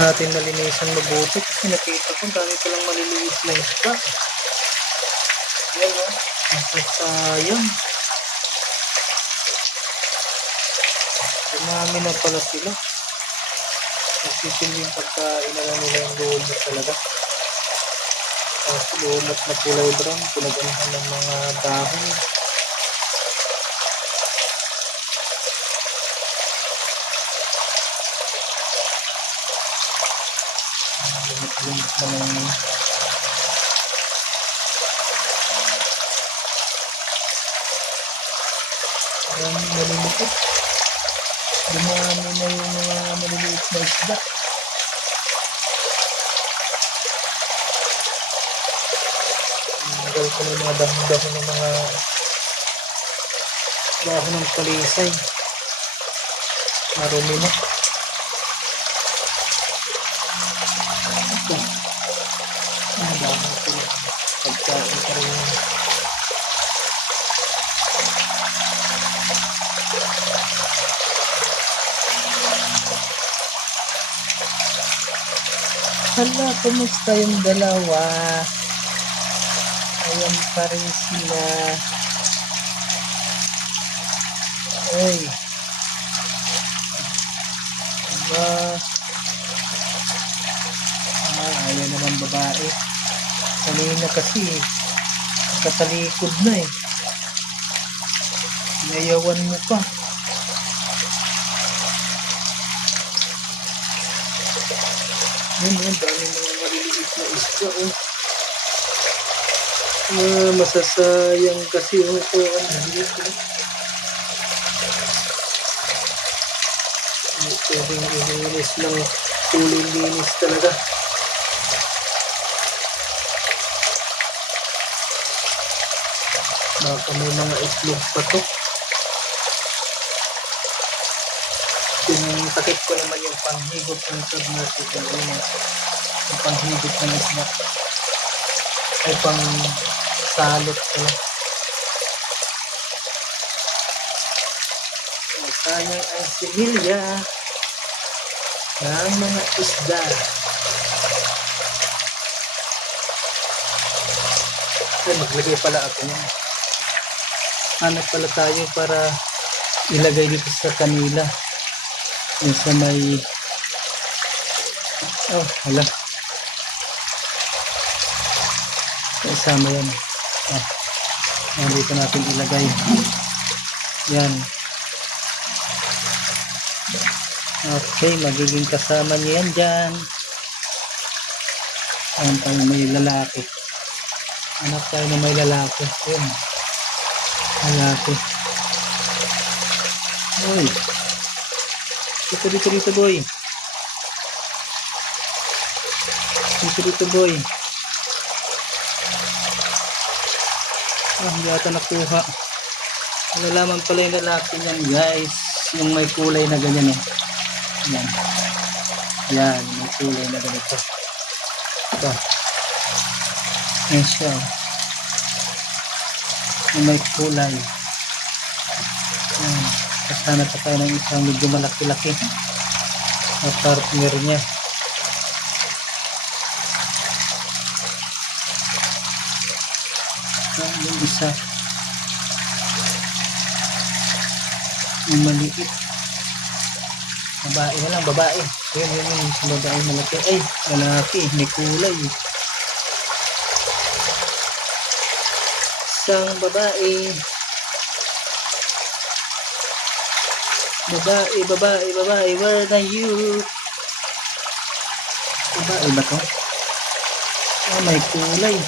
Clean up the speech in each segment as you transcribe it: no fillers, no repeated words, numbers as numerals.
natin nalinisan mabuti kasi nakita ko dami palang maliliit na isda. Yan o, nasasayang. Dumami na pala sila. Nagsisilbing pagkain na lang nila yung lumot talaga. Kasi lumot na kulay brown, pinaganahan ng mga dahon. Lumot-lumot na lang. Ayan, maliliit. Dumami na yung mga maliliit na isda. Nagal ko na yung mga dahon-dahon ng mga dahon ng palisay. Marumi na. Ito. Ang dahon ko na. Pagkain ka rin yun. Hala, kumusta yung dalawa? Ayan pa rin sila. Ay. Diba? Ayan naman babae. Kanina kasi, katalikod na eh. Nayawan mo pa. Yun, dami mga maliliit na isda oh. Masasayang kasi oh, ito ang liit oh. Pwedeng ilinis ng linis talaga. Baka may mga itlog pa to. Takip ko naman yung panghigop ng submersible. Yung panghigop ng isda. Ay pang salot pala. Sayang ang similya ng mga isda. Ay, maglagay pala ako yan. Hanap pala tayo para ilagay dito sa kanila. Yung sa may oh, hala. Isama yan. Dito natin ilagay. Yan. Okay, magiging kasama niyo yan dyan. Ayan tayo may lalaki. Hanap tayo na may lalaki. Yan. Lalaki. Uy. Dito boy. Dito boy. Yata nakuha. Malalaman pala yung lalaki niyan guys. Yung may kulay na ganyan eh. Yan. Yan, may kulay na ganito. Ito. Yan siya. Yung may kulay. Yan. Kasana pa tayo ng isang medyo malaki-laki na partner niya. Yung isa yung maliit babae na lang, babae. Yun babae malaki. Ay, malaki, may kulay. Isang babae. Babae, where are you? Babae ba to? May kulay.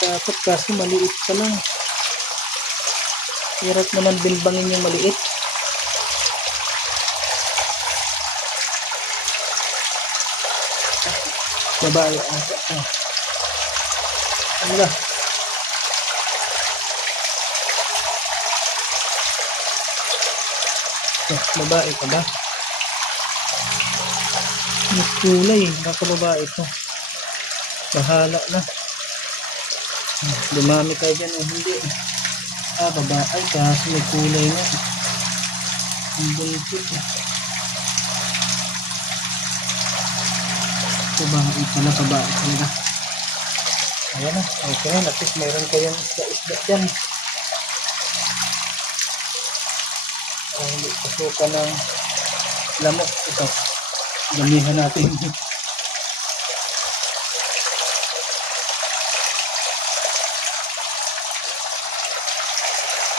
Takot kasi maliit pa lang. Hirap naman bilbangin yung maliit. Babae ata. Ano? Babae ka ba? May kulay. Baka babae ito. Bahala na. Dumami kayo dyan o hindi. Babae. Kaso may kulay na. Ang buntot. Ito ba? Ito na pa ba? Talaga. Ayan na. Okay na. At least mayroon kayong isda-isda dyan. Hindi pasukan ng lamok. Ito. Damihan natin.